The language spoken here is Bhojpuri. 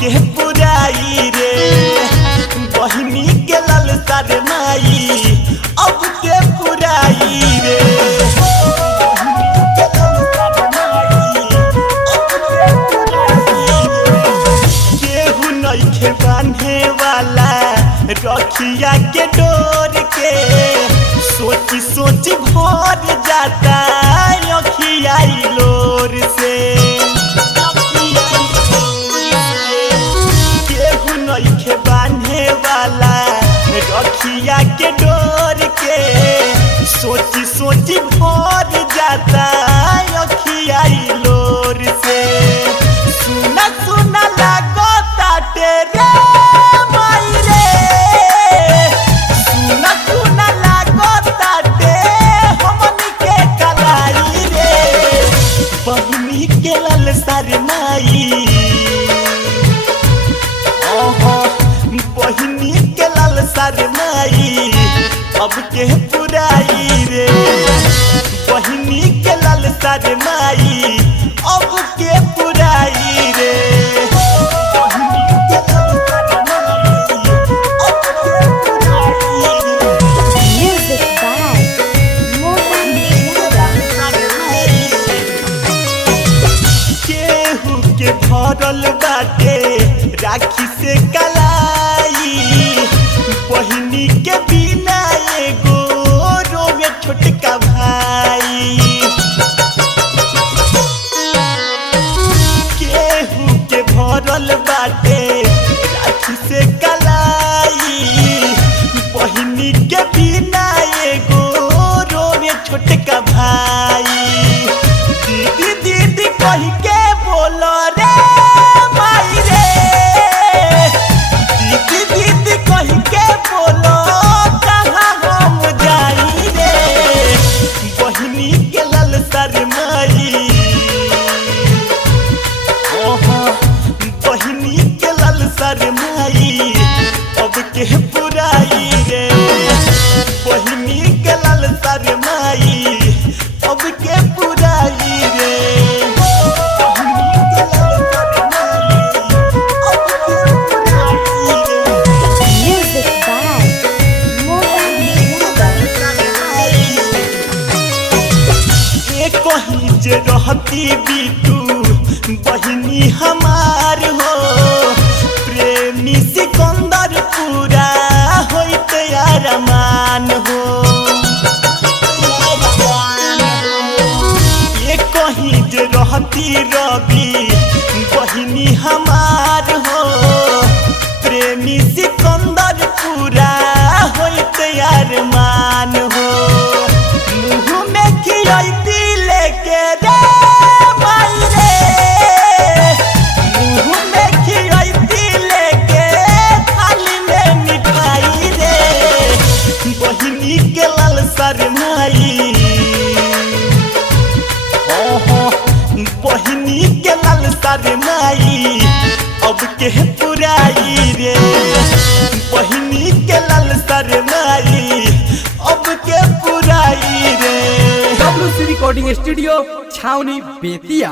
के पुराई रे बहिनी के ललसा रे माई अब के पुराई रे केहू नइखे बांधे वाला रखिया के डोर के सोची सोची भर जाता अखिया लोर से केहू नइखे बांधे वाला रखिया के डोर के सोची सोची भर जाता अखिया लोर से सुना सुना लागो ताटे रे माई रे सुना सुना लागो ताटे हमनी के कलाई रे बहिनी के ललसा रे माई ओहो बहिनी के ललसा रे माई अब के पुराई रे बहिनी के ललसा रे माई अब के पुराई रे केहू के भरल बाटे राखी से कलाई बहिनी के बिना एगो रोवे छोटका भाई केहू के भरल बाटे राखी से कलाई बहिनी के बिना एगो रोवे छोटका भाई दीदी दीदी कही के बोलो रे माई रे दीदी दीदी कही के बोलो कहाँ हम जाई रे बहिनी के ललसा रे माई ओहो बहिनी के ललसा रे माई अब के पुराई रे बहिनी के ललसा रे माई अब के पुराई रे कहीं जे रहती बीटू बहिनी हमार हो प्रेमी सिकंदर पूरा होते अरमान हो ये कहीं जे रहती रवि बहिनी हमार हो प्रेमी सिकंदर पूरा होते अरमान हो मुँह में खियाती लेके रे माई रे मुँह में खियाती लेके थाली में मिठाई रे बहिनी के ललसा रे माई ओहो बहिनी के ललसा रे माई अब के पुराई रे बहिनी के ललसा रे माई अब के पुराई रे WC रिकॉर्डिंग स्टूडियो छावनी बेतिया।